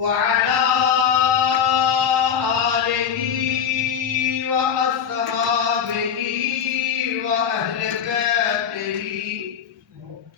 وعلى آله وأصحابه وأهل بيته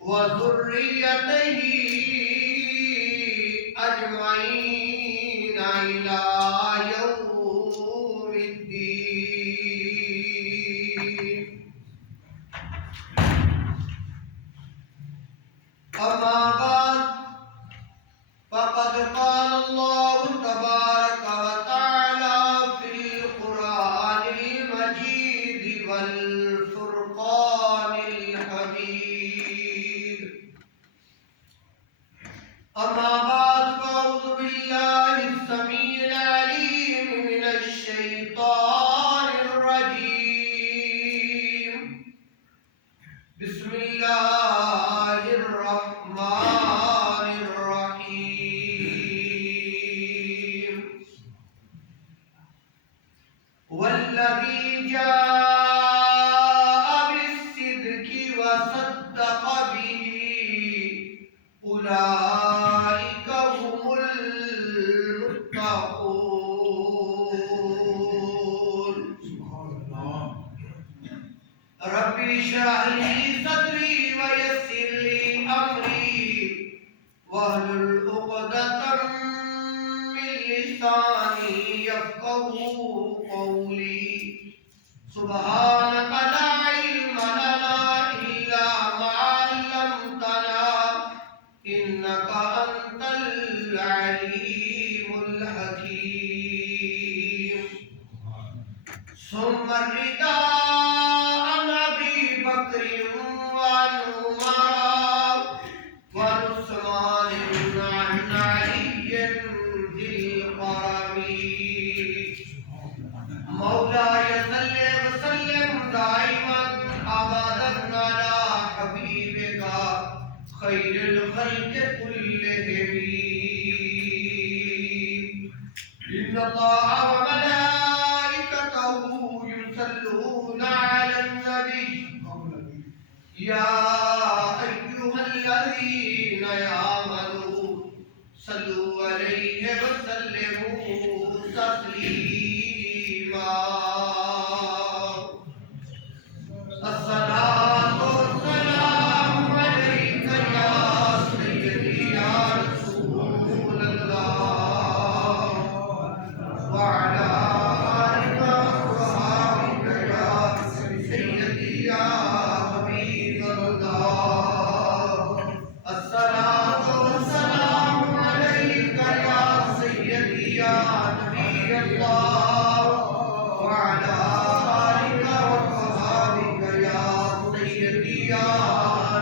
وذريته أجمعين إلى يوم الدين. أما بعد فقد قال الله تبارك وتعالى في القرآن المجيد والفرقان الحميد. أما بعد فأعوذ بالله السميع العليم من الشيطان الرجيم. بسم الله الرحمن الرحيم. والذي جاء بالصدق وصدق به أولئك هم المتقون. رب اشرح لي صدري ويسر لي أمري واحلل عقدة من لساني يفقهوا قولي. سبحانك لا علم لنا إلا ما علمتنا إنك أنت العليم الحكيم. ثم الرضا عن أبي بكر وعن عمر وعن عثمان عن علي ذي القرن. مولاي صل وسلم دائما أبدا على حبيبك خير الخلق كلهم. إن الله وملائكته يصلون على النبي يا أيها الذين آمنوا صلوا عليه وسلموا تسليما. الصلاة والسلام عليك يا سيدي يا رسول الله وعلى آلك وصحبك يا سيدي يا حبيب الله. الصلاة والسلام عليك يا سيدي يا نبي الله وعلى آلك وصحبك يا سيدي يا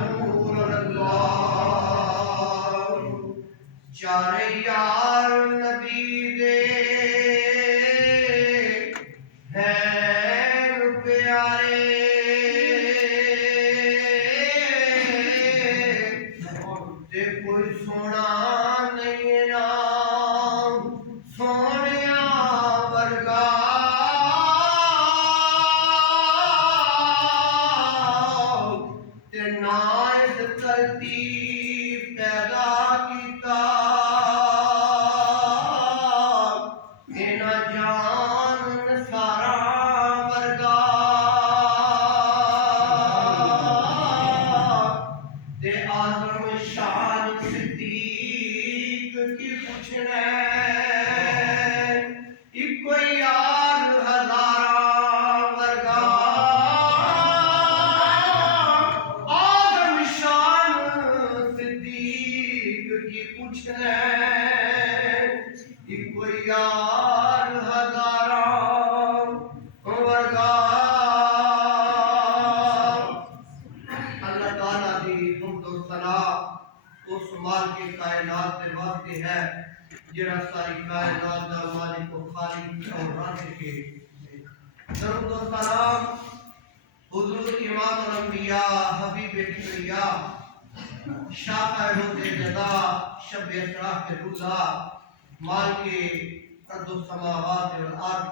نور الله. چارے یار نبی دے ہیں پیارے تے کوئی سونا نہیں نام سونیا ورگا. تے نہ اس دھرتی پیدا کیتا انہاں جان سارا ورگا. تے اعظم شان صدیق کی پوچھنا اکو یار ہزاراں ورگا. اعظم شان صدیق کی پوچھنا اکو یار ہزاراں ورگا. اللہ تعالیٰ دی حمد و ثنا اس مالک کائنات دے واسطے ہے جڑا ساری کائنات دا مالک و خالق اور رازق ہے. درود و سلام حضور امام الانبیاء حبیب کبریا شاہ روز جزا شب اسراء کے روزہ مالک ارض السماوات والارض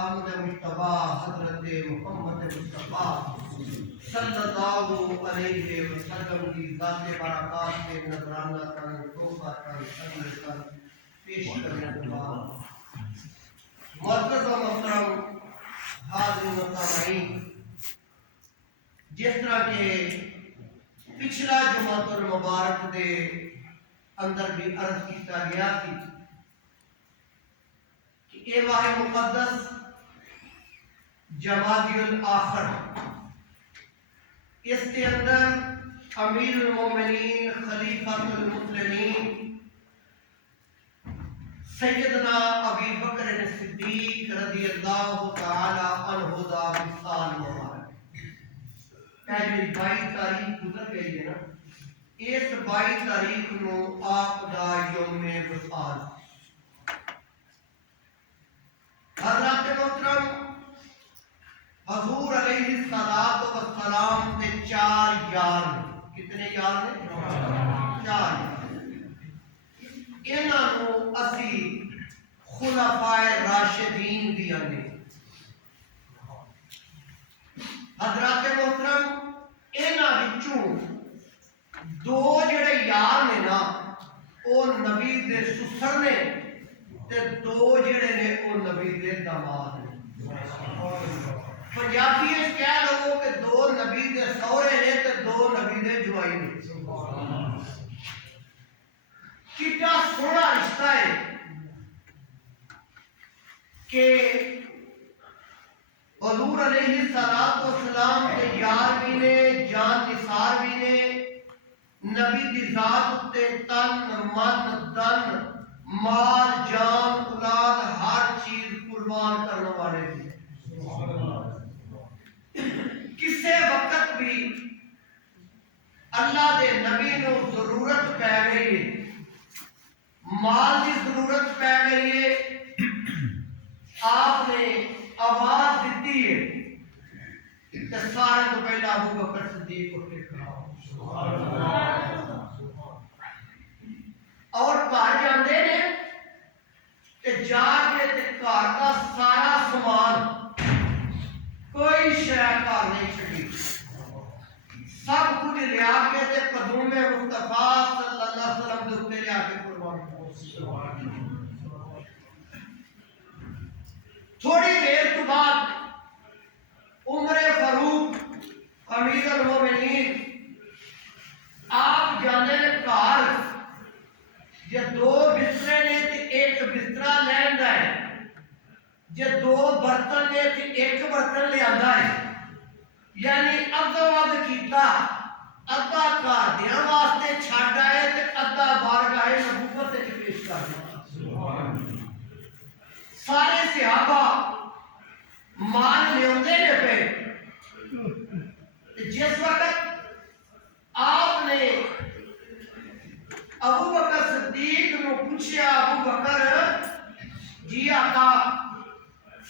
احمد مصطفیٰ حضرت محمد مصطفیٰ صلی اللہ علیہ وسلم کی ذات برکات سے نظرانہ کرن توبہ کرن پیش کرنے کے بعد معزز و محترم حاضرین و سامعین، جس طرح کہ پچھلا جمعۃ المبارک دے اندر بھی عرض کیتا گیا تھی کہ اے واہ مقدس جمادی الاخر، اس کے اندر امیر المومنین خلیفۃ المسلمین سیدنا ابی بکر صدیق رضی اللہ تعالی عنہ دا وصال مبارک پہلی 22 تاریخ گزر گئی ہے نا، اس 22 تاریخ نو آپ دا یوم وصال۔ حضرات محترم، حضور علیہ السلام کے 4 یار نے، کتنے یار نے؟ 4 یار۔ انہاں نو اسی خلفائے راشدین بھی آنے۔ حضرات محترم، انہاں وچوں 2 جڑے یار نے نا او نبی دے سسر نے تے 2 جڑے نے او نبی دے داماد نے۔ پنجابی اس کہہ لو کہ 2 نبی دے سورے نے تے 2 نبی دے جوائی نے۔ کتنا سونا رشتہ ہے کہ حضور علیہ السلام کے یار بھی نے، جان نثار بھی نے، نبی دی ذات تے تن من دن مال جان اولاد ہر چیز قربان کرنے والے بھی۔ کسے وقت بھی اللہ دے نبی نو ضرورت پہ گئی ہے، مال کی ضرورت پہ گئی ہے، آپ نے آواز دیتی ہے کہ سارے تو پہلا ابو بکر صدیق اٹھ کے کھڑا ہو، اور گھر جاندے نے کہ جا کے گھر کا سارا سامان کوئی شے گھر نہیں چھڈی، سب کچھ لیا کے تے قدوم مصطفیٰ صلی اللہ علیہ وسلم دے اوپر لیا کے قربان۔ تھوڑی دیر تو بعد عمر فاروق امیر المومنین آپ جانے گھر جے 2 بسترے نے تے 1 بسترا لیندا ہے، جے 2 برتن نے تے 1 برتن لے آندا ہے، یعنی ادھا ود کیتا، ادھا گھر دیاں واسطے چھڈ آئے تے ادھا بارگاہ نبوت وچ پیش کر دتا۔ سارے صحابہ مان لیندے نے پہ، جس وقت آپ نے ابو بکر صدیق نو پوچھا، ابو بکر جی آقا،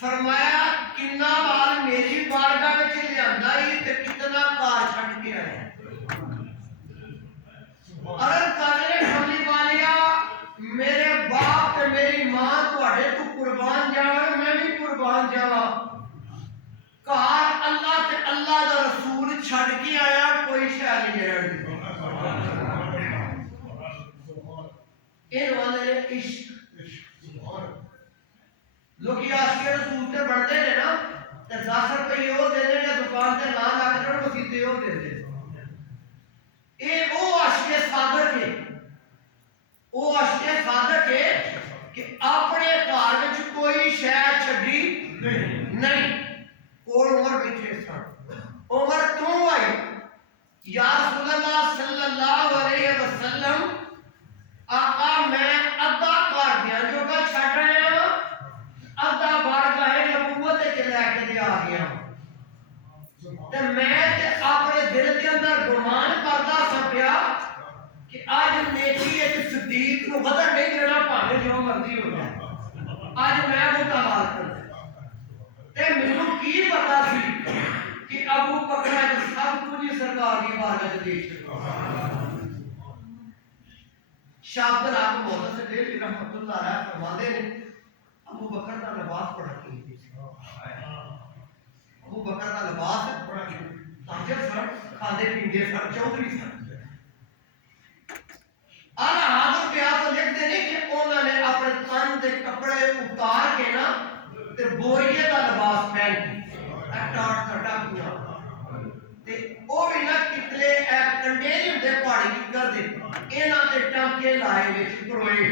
فرمایا کتنا مال میری بارگاہ وچ لیاندا ہے تے کتنا گھر چھڈ کے آیا؟ عرض کرنے کملی والیا، میرے باپ تے میری ماں تواڈے تو قربان جاون، میں بھی قربان جاواں، گھر اللہ تے اللہ دا رسول چھڈ کے آیا، کوئی شے نہیں رہن دی۔ اے والے عشق لوکی عاشق رسول تے بنتے نے نا تے 10 روپے وہ دیندے نے، دکان تے نہ لگ جان مسیتے وہ دیندے۔ اے او عاشق صادق ہے، او عاشق صادق ہے کہ اپنے گھر وچ کوئی شے چھڈی نہیں۔ اور عمر بیٹھے سن، عمر کیوں آئی؟ یا رسول اللہ صلی اللہ علیہ وسلم، آقا میں ادھا گھر دیاں جو کا چھڈ رہا ہوں، ادھا بارگاہ نبوت وچ لے کے آ گیا تے میں تے اپنے دل کے اندر گمان کردا سا پیا کہ اج نیکی وچ صدیق نو بدل نہیں دینا، بھاوے جو مرضی ہو جائے، اج میں متحال کرنا تے مینوں کی پتا سی کہ ابو بکر سب کچھ سرکار کی بارگاہ وچ دے چھڈا۔ شاہ عبد الحق محمد سے رحمۃ اللہ علیہ فرماتے ہیں ابو بکر کا لباس بڑا قیمتی سی، ابو بکر کا لباس بڑا قیمتی، تاجر سن، کھاندے پیندے سن، چودھری سن۔ اعلیٰ حاضر پیار تو لکھتے ہیں کہ انہوں نے اپنے گوئیے کا لباس پہن کے ٹاٹ کٹا کیا تے او بھی نہ کتلے کنڈے نہیں ہوندے پہاڑی کی کر دے انہاں تے ٹانکے لائے وچ کروئے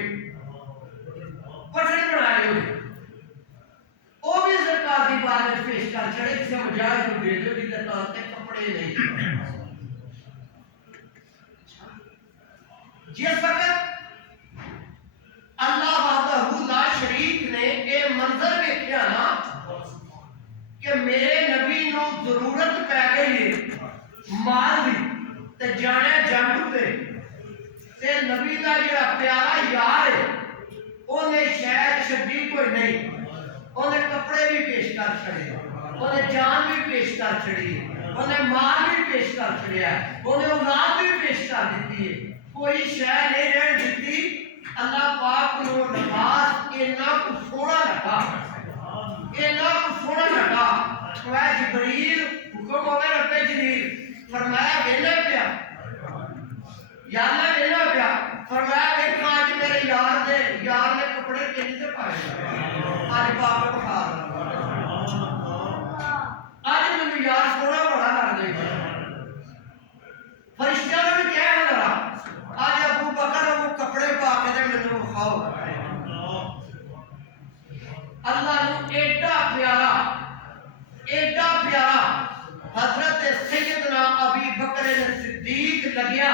پٹھن بنائے ہوئے او بھی سرکار دی بارگاہ پیش کر چھڑے کسی مجاہد کو دے دو جی تان تے کپڑے نہیں جس وقت اللہ وحدہ لا شریک نے اے منظر دیکھا نا کہ میرے نبی نو ضرورت پہ گئی ہے مال دی تے جانے جنگ تے نبی دا جڑا پیارا یار ہے انہیں شاید چھڈی کوئی نہیں انہیں کپڑے بھی پیش کر چھڑے انہیں جان بھی پیش کر چھڑی انہیں مال بھی پیش کر چھڑیا انہیں اولاد بھی پیش کر دیتی ہے کوئی شے نہیں رہن دیتی اللہ پاک نو نماز اتنا کو سونا لگا اتنا کو سونا لگا وہ جبریل حکم ہوئے رب جلیل فرمایا ویلا پیا یا اللہ ویلا پیا فرمایا کہ آج میرے یار نے کپڑے کہیں سے پائے آج باپ بخار آج مجھے یار سونا بڑا لگ گئی فرشتہ نے بھی کیا ہے ذرا آج ابو بکر وہ کپڑے پا کے دے میں نے کھاؤ اللہ نے ایڈا پیارا حضرت سیدنا ابی بکر صدیق لگیا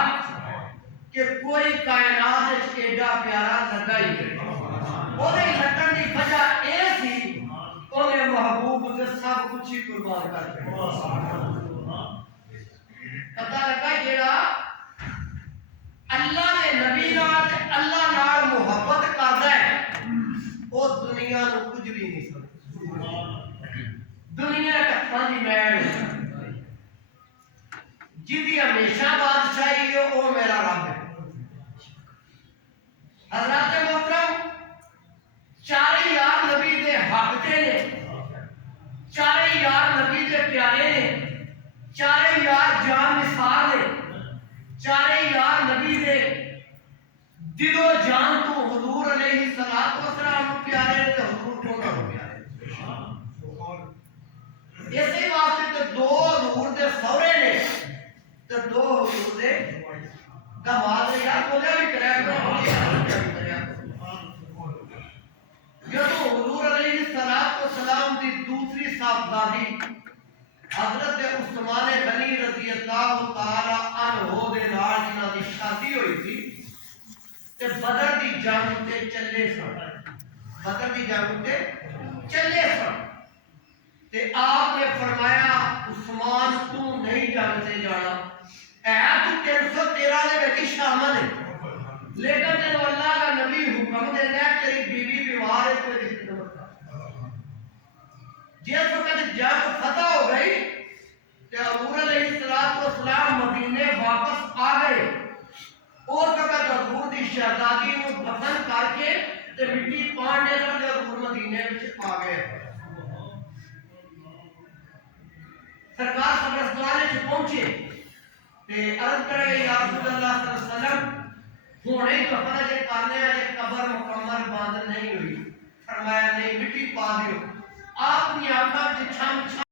کہ کوئی کائنات ایڈا پیارا لگا ہی نہیں انہیں لگن کی وجہ یہ سی انہیں محبوب سے سب کچھ ہی قربان کر کے پتہ لگا جیڑا اللہ نے نبی نال اللہ نال محبت کردا ہے وہ دنیا نو کچھ بھی نہیں سمجھدا دنیا کتھاں دی میل جدی ہمیشہ بادشاہی ہے وہ میرا رب ہے حضرت محترم چارے یار نبی دے حق تے نے چارے یار نبی دے پیارے نے چارے یار جان نثار نے چارے یار نبی دے دل و جان تو حضور علیہ السلام پیارے تے حضور کو نہ پیارے اسی واسطے تے دو حضور دے سورے نے تے دو حضور دے دماد یار بولیا بھی کریا جب حضور علیہ السلام دی دوسری صاحبزادی حضرت عثمان غنی رضی اللہ تعالی عنہ دے نال جنہاں دی شادی ہوئی تھی تے بدر دی جنگ تے چلے سن بدر دی جنگ تے چلے سن تے آپ نے فرمایا عثمان تو نہیں جنگ سے جانا اے تو 313 دے وچ شامل ہے لیکن جب اللہ کا نبی حکم دیتا ہے تیری بیوی بیمار ہے کوئی رشتہ مت جس وقت جنگ فتح ہو گئی کہ حضور علیہ السلام مدینے واپس آ گئے اور وقت حضور دی شہزادی کو دفن کر کے تے مٹی پانڈے کر کے حضور مدینے وچ آ گئے سرکار قبرستان وچ پہنچے تے عرض کرے یا رسول اللہ صلی اللہ علیہ وسلم ہونے ہی کفن جے کرنے والے قبر مکمل بند نہیں ہوئی فرمایا نہیں مٹی پا دیو آپ نے آنکھاں وچ